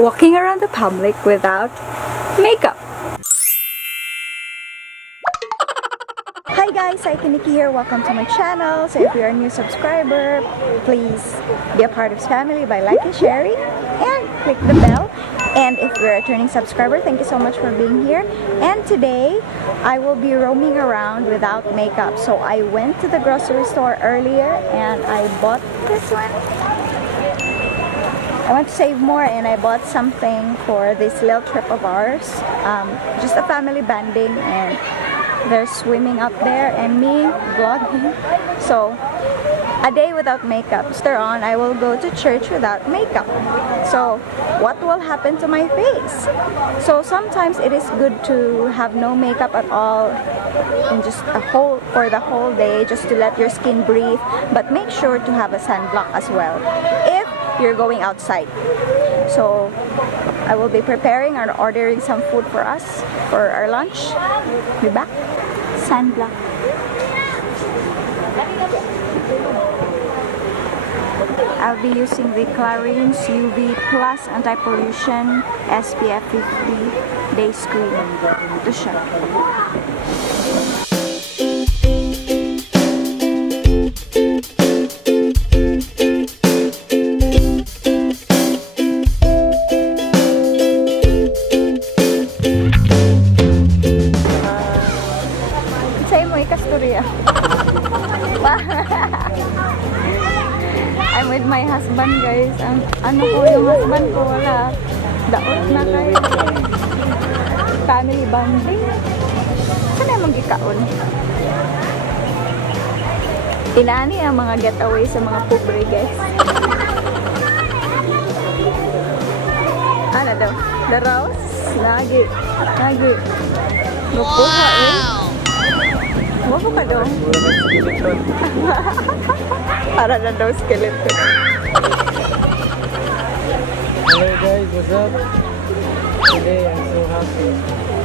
walking around the public without makeup. Hi guys, Cykaniki here. Welcome to my channel. So if you're a new subscriber, please be a part of this family by liking, sharing, and click the bell. And if you're a returning subscriber, thank you so much for being here. And today, I will be roaming around without makeup. So I went to the grocery store earlier and I bought this one. I want to save more and I bought something for this little trip of ours. Just a family banding, and they're swimming up there and me vlogging. So a day without makeup. Later on, I will go to church without makeup. So what will happen to my face? So sometimes it is good to have no makeup at all and just for the whole day, just to let your skin breathe. But make sure to have a sunblock as well if you're going outside. So I will be preparing or ordering some food for us for our lunch. Be back. Sunblock. I'll be using the Clarins UV Plus Anti-Pollution SPF 50 Day Screen to show. I'm with my husband, guys. Ano ko yung husband ko, wala. Daot na kayo. Family bonding. Saan yung magkikaon? Inani ang mga getaway sa mga pobre, guys. Ano daw? The rose? Lagi. Mapuha eh. Wapo ka daw? Para na daw skeleton. Hello guys, what's up? Today I'm so happy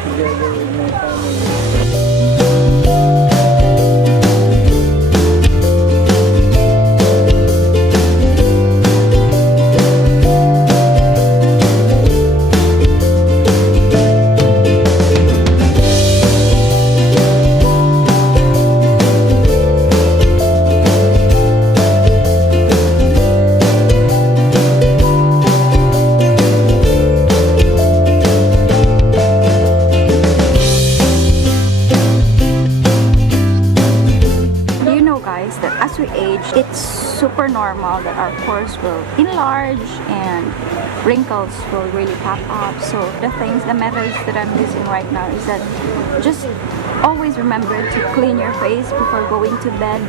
together with my family. As we age, it's super normal that our pores will enlarge and wrinkles will really pop up. So the methods that I'm using right now is that just always remember to clean your face before going to bed.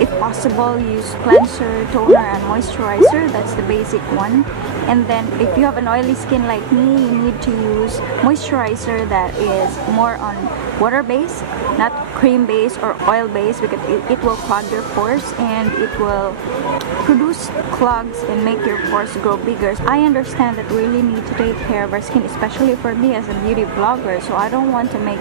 If possible, use cleanser, toner, and moisturizer. That's the basic one. And then if you have an oily skin like me, you need to use moisturizer that is more on water-based, not cream-based or oil-based, because it will clog your pores and it will produce clogs and make your pores grow bigger. I understand that we really need to take care of our skin, especially for me as a beauty blogger. So I don't want to make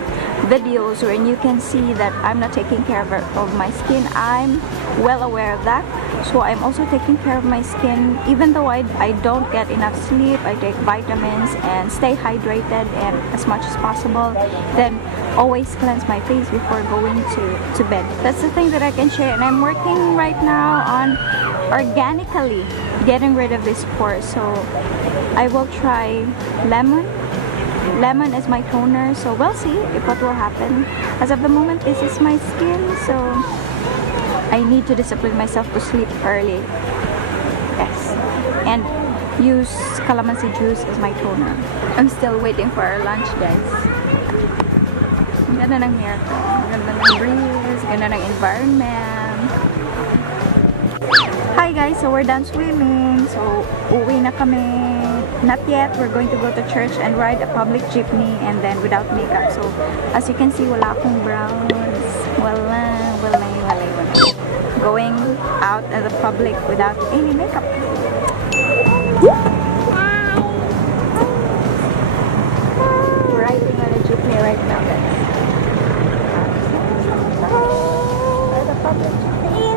videos wherein you can see that I'm not taking care of my skin. I'm well aware of that. So I'm also taking care of my skin. Even though I don't get enough sleep, I take vitamins and stay hydrated and as much as possible. Then always cleanse my face before going to bed. That's the thing that I can share, and I'm working right now on organically getting rid of this pores. So I will try lemon is my toner, so we'll see if what will happen. As of the moment, this is my skin, so I need to discipline myself to sleep early. Yes, and use calamansi juice as my toner. I'm still waiting for our lunch, guys. Ganda ng hair ko. Ganda ng breeze. Ganda ng environment. Hi guys, so we're done swimming. So, uwi na kami. Not yet. We're going to go to church and ride a public jeepney and then without makeup. So, as you can see, wala akong brows. Wala. Going out in the public without any makeup. Riding on a jeepney right now, guys. The public jeepney.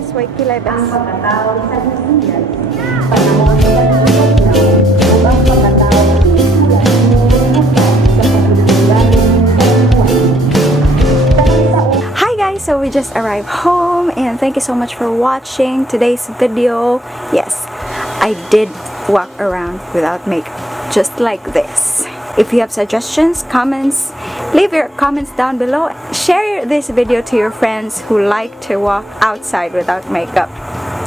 best way kilay best. Hi guys, so we just arrived home and thank you so much for watching today's video. Yes, I did walk around without makeup, just like this. If you have suggestions, comments, leave your comments down below. Share this video to your friends who like to walk outside without makeup.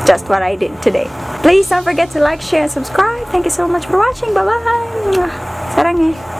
Just what I did today. Please don't forget to like, share, and subscribe. Thank you so much for watching. Bye-bye. Sarang eh.